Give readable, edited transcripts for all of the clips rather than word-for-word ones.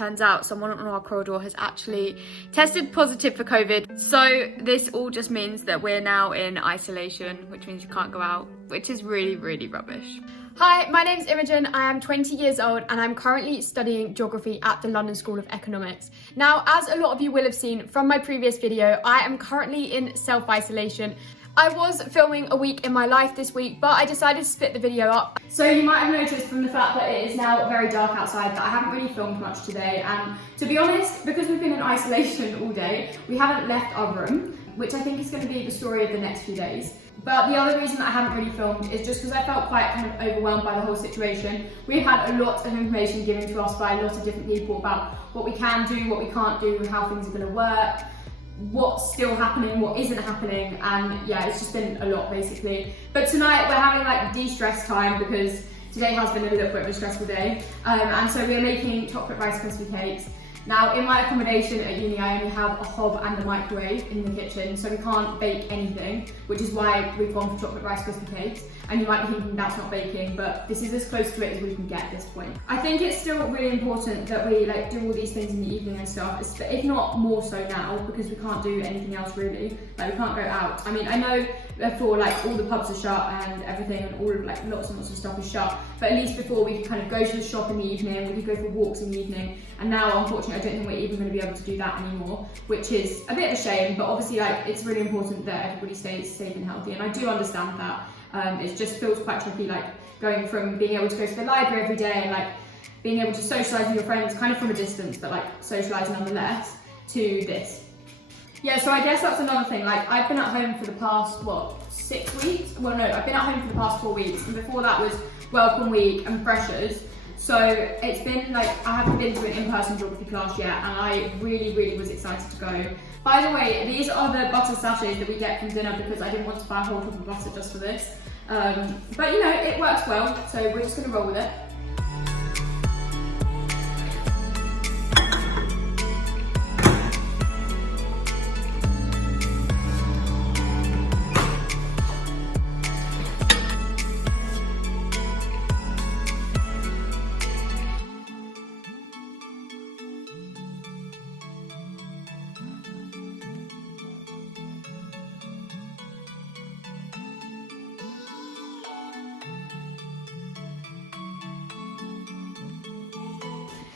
turns out someone on our corridor has actually tested positive for COVID. So this all just means that we're now in isolation, which means you can't go out, which is really, really rubbish. Hi, my name's Imogen. I am 20 years old and I'm currently studying geography at the London School of Economics. Now, as a lot of you will have seen from my previous video, I am currently in self-isolation. I was filming a week in my life this week, but I decided to split the video up. So you might have noticed from the fact that it is now very dark outside that I haven't really filmed much today. And to be honest, because we've been in isolation all day, we haven't left our room, which I think is going to be the story of the next few days. But the other reason that I haven't really filmed is just because I felt quite kind of overwhelmed by the whole situation. We've had a lot of information given to us by a lot of different people about what we can do, what we can't do, how things are going to work, what's still happening, what isn't happening, and yeah, it's just been a lot basically. But tonight we're having like de-stress time because today has been a little bit of a stressful day, and so we're making chocolate rice crispy cakes. Now, in my accommodation at uni, I only have a hob and a microwave in the kitchen, so we can't bake anything, which is why we've gone for chocolate rice crispy cakes. And you might be thinking that's not baking, but this is as close to it as we can get at this point. I think it's still really important that we like do all these things in the evening and stuff, if not more so now, because we can't do anything else really. Like, we can't go out. I mean, I know before like all the pubs are shut and everything, and all of like lots and lots of stuff is shut, but at least before we could kind of go to the shop in the evening, we could go for walks in the evening, and now unfortunately I don't think we're even going to be able to do that anymore, which is a bit of a shame, but obviously like it's really important that everybody stays safe and healthy, and I do understand that. It just feels quite tricky, like going from being able to go to the library every day and like being able to socialise with your friends kind of from a distance, but like socialise nonetheless, to this. Yeah, so I guess that's another thing. Like, I've been at home for the past, what, 6 weeks? Well, no, I've been at home for the past 4 weeks, and before that was Welcome Week and Freshers. So it's been like, I haven't been to an in-person geography class yet, and I really, really was excited to go. By the way, these are the butter sachets that we get from dinner because I didn't want to buy a whole tub of butter just for this. But you know, it works well, so we're just gonna roll with it.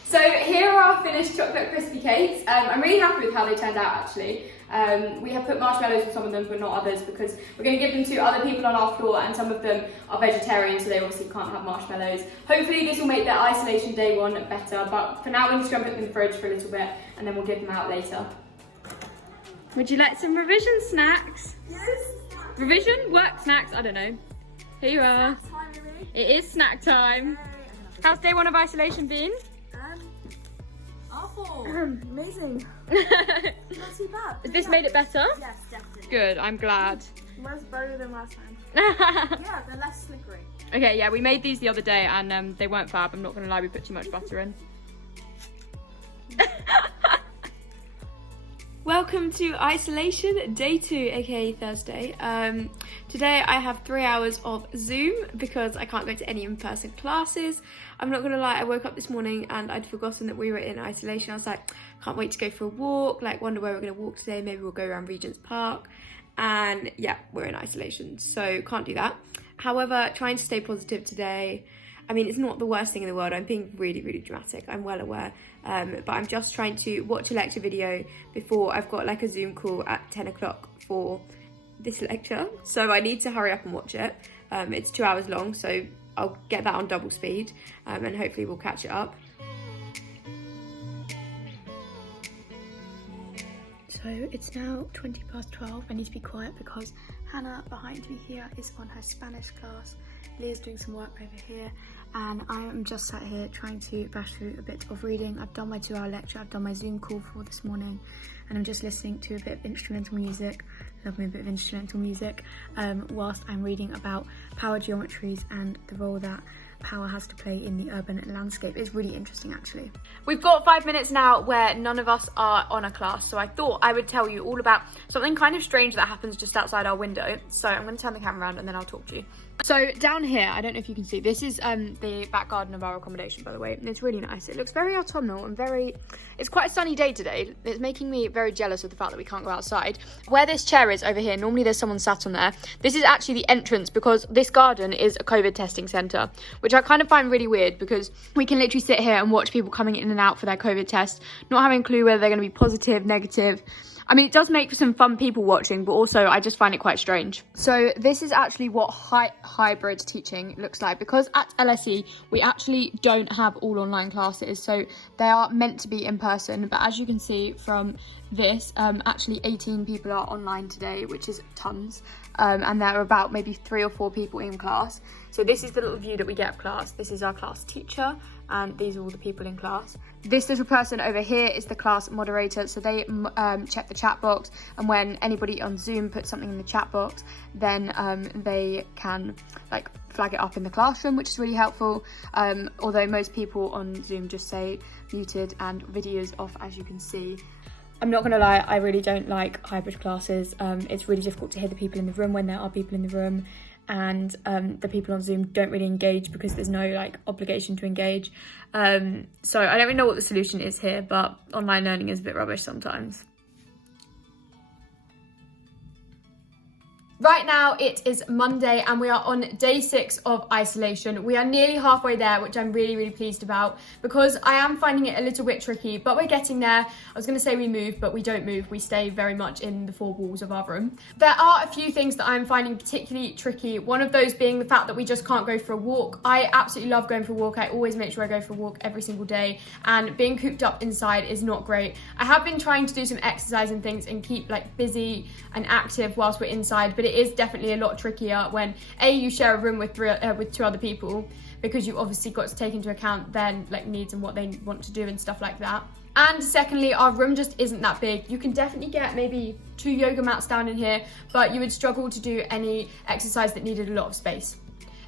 So here are our finished chocolate crispy cakes. I'm really happy with how they turned out actually. We have put marshmallows on some of them but not others because we're going to give them to other people on our floor, and some of them are vegetarian, so they obviously can't have marshmallows. Hopefully this will make their isolation day one better, but for now we're just going to put them in the fridge for a little bit and then we'll give them out later. Would you like some revision snacks? Yes. Revision? Work snacks? I don't know. Here you are. It is snack time. How's day one of isolation been? Awful. Amazing. Not too bad. Has this made it better? Yes, definitely. Good, I'm glad. Mine's better than last time. Yeah, they're less slippery. Okay, yeah, we made these the other day and they weren't fab. I'm not going to lie, we put too much butter in. Welcome to isolation day 2, aka Thursday. Today I have 3 hours of Zoom because I can't go to any in-person classes. I'm not gonna lie, I woke up this morning and I'd forgotten that we were in isolation. I was like, can't wait to go for a walk, like wonder where we're gonna walk today, maybe we'll go around Regent's Park. And yeah, we're in isolation, so can't do that. However, trying to stay positive today. I mean, it's not the worst thing in the world. I'm being really, really dramatic. I'm well aware. But I'm just trying to watch a lecture video before I've got like a Zoom call at 10 o'clock for this lecture. So I need to hurry up and watch it. It's 2 hours long, so I'll get that on double speed and hopefully we'll catch it up. So it's now 12:20. I need to be quiet because Hannah behind me here is on her Spanish class. Leah's doing some work over here, and I am just sat here trying to bash through a bit of reading. I've done my 2-hour lecture, I've done my Zoom call for this morning, and I'm just listening to a bit of instrumental music. Love me a bit of instrumental music, whilst I'm reading about power geometries and the role that power has to play in the urban landscape. It's really interesting actually. We've got 5 minutes now where none of us are on a class, so I thought I would tell you all about something kind of strange that happens just outside our window. So I'm going to turn the camera around and then I'll talk to you. So down here, I don't know if you can see, this is the back garden of our accommodation, by the way. It's really nice. It looks very autumnal and it's quite a sunny day today. It's making me very jealous of the fact that we can't go outside. Where this chair is over here, normally there's someone sat on there. This is actually the entrance because this garden is a COVID testing centre, which I kind of find really weird because we can literally sit here and watch people coming in and out for their COVID test, not having a clue whether they're going to be positive, negative. I mean, it does make for some fun people watching, but also I just find it quite strange. So this is actually what hybrid teaching looks like, because at LSE, we actually don't have all online classes. So they are meant to be in person. But as you can see from this, actually 18 people are online today, which is tons. And there are about maybe 3 or 4 people in class. So this is the little view that we get of class. This is our class teacher, and these are all the people in class. This little person over here is the class moderator. So they check the chat box, and when anybody on Zoom puts something in the chat box, then they can like flag it up in the classroom, which is really helpful. Although most people on Zoom just say muted and videos off, as you can see. I'm not gonna lie, I really don't like hybrid classes. It's really difficult to hear the people in the room when there are people in the room, and the people on Zoom don't really engage because there's no like obligation to engage. So I don't really know what the solution is here, but online learning is a bit rubbish sometimes. Right now it is Monday and we are on day 6 of isolation. We are nearly halfway there, which I'm really pleased about, because I am finding it a little bit tricky, but we're getting there. I was going to say we move, but we don't move. We stay very much in the 4 walls of our room. There are a few things that I'm finding particularly tricky. One of those being the fact that we just can't go for a walk. I absolutely love going for a walk. I always make sure I go for a walk every single day, and being cooped up inside is not great. I have been trying to do some exercise and things and keep like busy and active whilst we're inside, but it is definitely a lot trickier when you share a room with 2 other people, because you obviously got to take into account their like needs and what they want to do and stuff like that. And secondly, our room just isn't that big. You can definitely get maybe 2 yoga mats down in here, but you would struggle to do any exercise that needed a lot of space.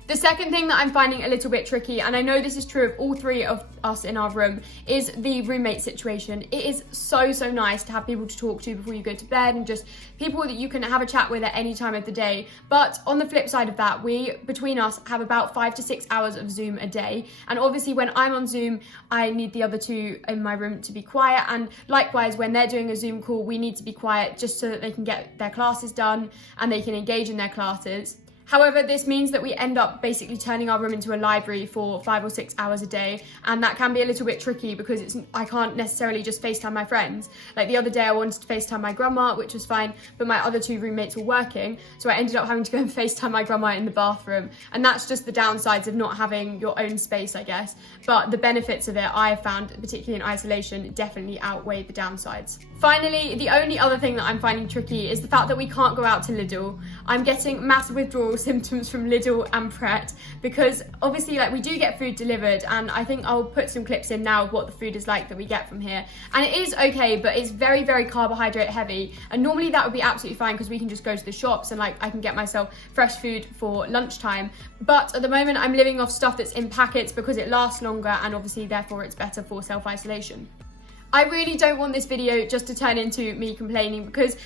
The second thing that I'm finding a little bit tricky, and I know this is true of all 3 of us in our room, is the roommate situation. It is so nice to have people to talk to before you go to bed, and just people that you can have a chat with at any time of the day. But on the flip side of that, we, between us, have about 5 to 6 hours of Zoom a day. And obviously when I'm on Zoom, I need the other 2 in my room to be quiet. And likewise, when they're doing a Zoom call, we need to be quiet just so that they can get their classes done and they can engage in their classes. However, this means that we end up basically turning our room into a library for 5 or 6 hours a day, and that can be a little bit tricky because I can't necessarily just FaceTime my friends. Like the other day I wanted to FaceTime my grandma, which was fine, but my other 2 roommates were working, so I ended up having to go and FaceTime my grandma in the bathroom, and that's just the downsides of not having your own space, I guess. But the benefits of it, I have found, particularly in isolation, definitely outweigh the downsides. Finally, the only other thing that I'm finding tricky is the fact that we can't go out to Lidl. I'm getting massive withdrawal symptoms from Lidl and Pret, because obviously like we do get food delivered, and I think I'll put some clips in now of what the food is like that we get from here, and it is okay, but it's very carbohydrate heavy, and normally that would be absolutely fine because we can just go to the shops and like I can get myself fresh food for lunchtime. But at the moment I'm living off stuff that's in packets because it lasts longer, and obviously therefore it's better for self-isolation. I really don't want this video just to turn into me complaining, because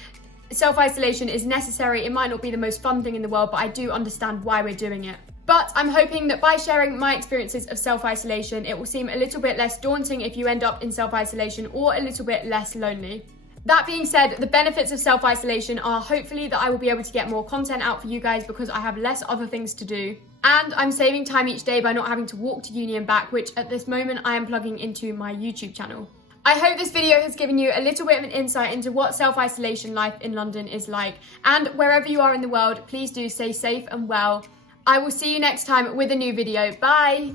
self-isolation is necessary. It might not be the most fun thing in the world, but I do understand why we're doing it. But I'm hoping that by sharing my experiences of self-isolation, it will seem a little bit less daunting if you end up in self-isolation, or a little bit less lonely. That being said, the benefits of self-isolation are hopefully that I will be able to get more content out for you guys because I have less other things to do. And I'm saving time each day by not having to walk to uni and back, which at this moment I am plugging into my YouTube channel. I hope this video has given you a little bit of an insight into what self-isolation life in London is like. And wherever you are in the world, please do stay safe and well. I will see you next time with a new video. Bye!